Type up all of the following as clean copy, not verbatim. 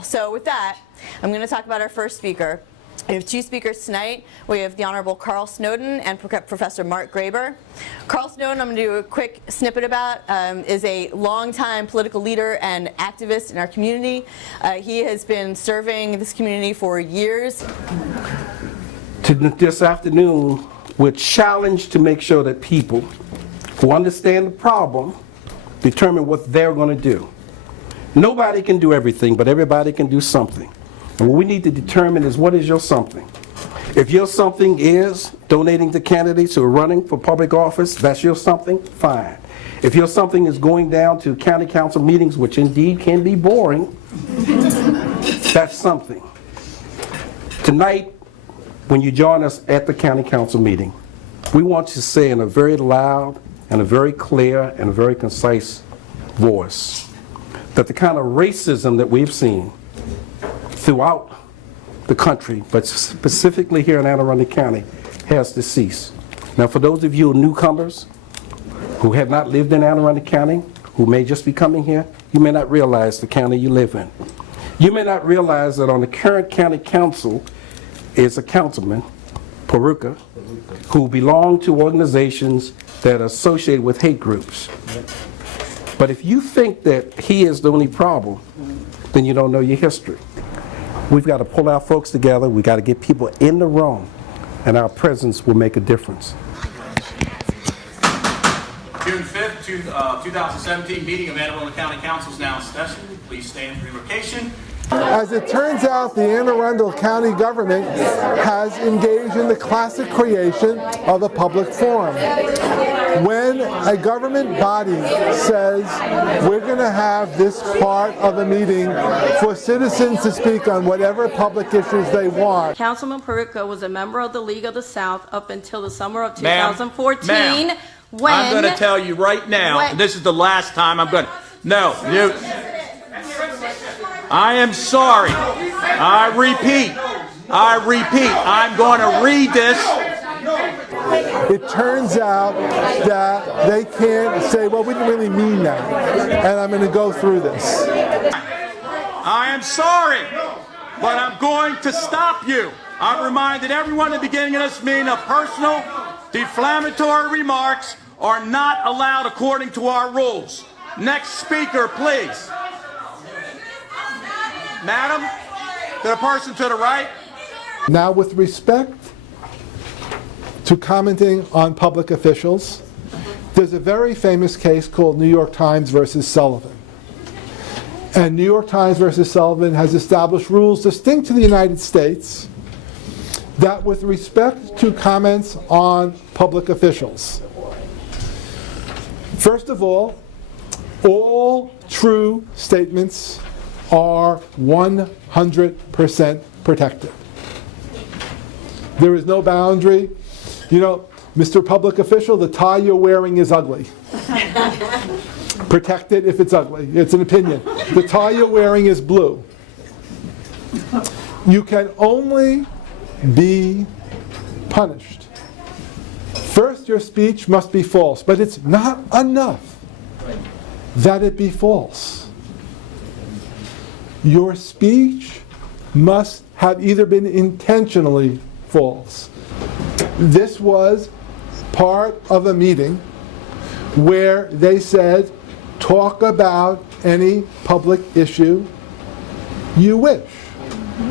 So with that, I'm going to talk about our first speaker. We have two speakers tonight. We have the Honorable Carl Snowden and Professor Mark Graber. Carl Snowden, I'm going to do a quick snippet about, is a longtime political leader and activist in our community. He has been serving this community for years. This afternoon, we're challenged to make sure that people who understand the problem determine what they're going to do. Nobody can do everything, but everybody can do something. And what we need to determine is, what is your something? If your something is donating to candidates who are running for public office, that's your something, fine. If your something is going down to county council meetings, which indeed can be boring, that's something. Tonight, when you join us at the county council meeting, we want to say in a very loud and a very clear and a very concise voice that the kind of racism that we've seen throughout the country, but specifically here in Anne Arundel County, has to cease. Now, for those of you newcomers who have not lived in Anne Arundel County, who may just be coming here, you may not realize the county you live in. You may not realize that on the current county council is a councilman, Perouka, who belong to organizations that are associated with hate groups. But if you think that he is the only problem, then you don't know your history. We've got to pull our folks together. We've got to get people in the room, and our presence will make a difference. June 5th, 2017 meeting of Anne Arundel County Council is now in session. Please stand for invocation. As it turns out, the Anne Arundel County government has engaged in the classic creation of a public forum. When a government body says, we're going to have this part of a meeting for citizens to speak on whatever public issues they want. Councilman Peroutka was a member of the League of the South up until the summer of 2014. When I'm going to tell you right now, and this is the last time I'm going to... No, you... I am sorry. I repeat, I'm going to read this. It turns out that they can't say, well, we didn't really mean that, and I'm going to go through this. I am sorry, but I'm going to stop you. I've reminded everyone at the beginning of this meeting of personal, defamatory remarks are not allowed according to our rules. Next speaker, please. Madam, the person to the right. Now, with respect to commenting on public officials, there's a very famous case called New York Times versus Sullivan. And New York Times versus Sullivan has established rules distinct to the United States that with respect to comments on public officials, first of all true statements are 100% protected. There is no boundary. You know, Mr. Public Official, the tie you're wearing is ugly. Protect it if it's ugly. It's an opinion. The tie you're wearing is blue. You can only be punished. First, your speech must be false, but it's not enough that it be false. Your speech must have either been intentionally false. This was part of a meeting where they said, talk about any public issue you wish.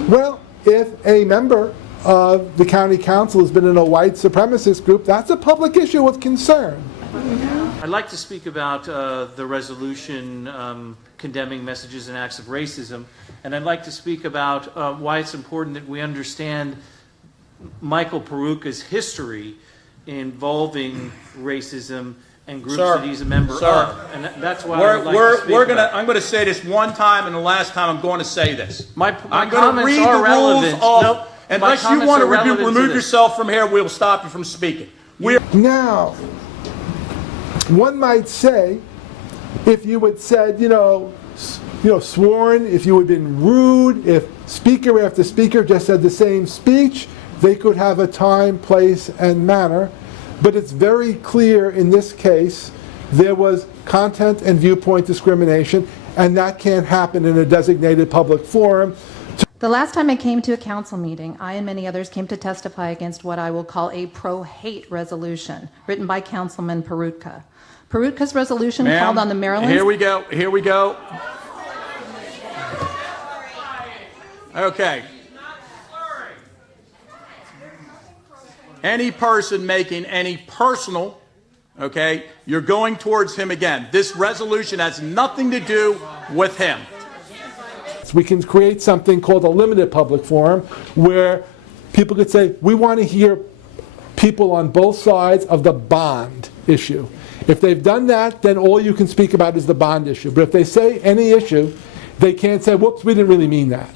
Well, if a member of the county council has been in a white supremacist group, that's a public issue of concern. I'd like to speak about the resolution condemning messages and acts of racism, and I'd like to speak about why it's important that we understand Michael Perouka's history involving racism and groups that he's a member of, and that's why I'm going to say this one time, and the last time I'm going to say this. My I'm going to read the rules of, unless you want to remove yourself from here, we'll stop you from speaking. Now, one might say, if you had said, sworn, if you had been rude, if speaker after speaker just said the same speech, they could have a time, place, and manner. But it's very clear in this case, there was content and viewpoint discrimination, and that can't happen in a designated public forum. The last time I came to a council meeting, I and many others came to testify against what I will call a pro-hate resolution written by Councilman Peroutka. Peroutka's resolution called on the Maryland... Here we go. Okay. Any person making any personal, okay, you're going towards him again. This resolution has nothing to do with him. We can create something called a limited public forum where people could say, we want to hear people on both sides of the bond issue. If they've done that, then all you can speak about is the bond issue. But if they say any issue, they can't say, whoops, we didn't really mean that.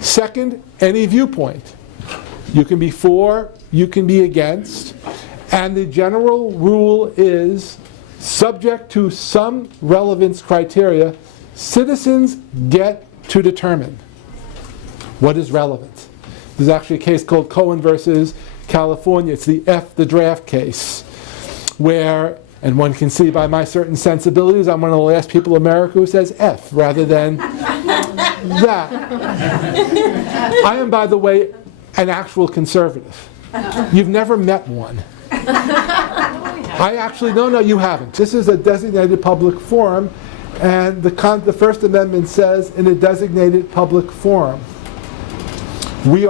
Second, any viewpoint. You can be for, you can be against, and the general rule is, subject to some relevance criteria, citizens get to determine what is relevant. There's actually a case called Cohen versus California. It's the draft case, where, and one can see by my certain sensibilities, I'm one of the last people in America who says F rather than that. I am, by the way, an actual conservative. You've never met one. I actually, no, you haven't. This is a designated public forum. And the First Amendment says, in a designated public forum, we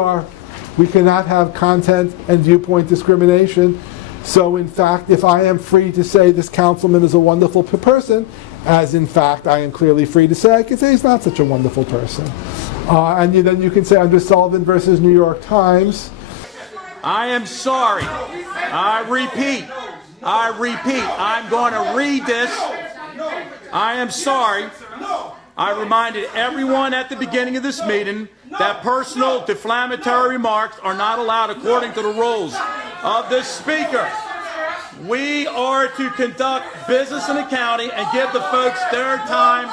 cannot have content and viewpoint discrimination. So in fact, if I am free to say this councilman is a wonderful person, as in fact I am clearly free to say, I can say he's not such a wonderful person. And then you can say under Sullivan versus New York Times. I am sorry. I repeat, I'm going to read this. I am sorry. I reminded everyone at the beginning of this meeting that personal defamatory remarks are not allowed according to the rules of the Speaker. We are to conduct business in the county and give the folks their time.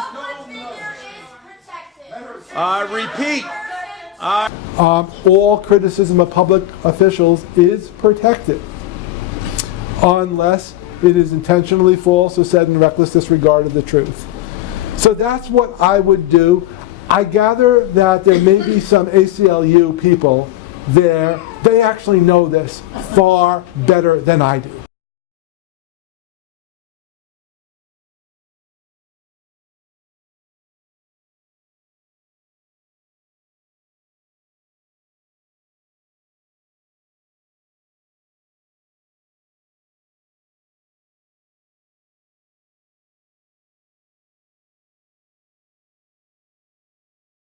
I repeat. All criticism of public officials is protected unless it is intentionally false or said in reckless disregard of the truth. So that's what I would do. I gather that there may be some ACLU people there. They actually know this far better than I do.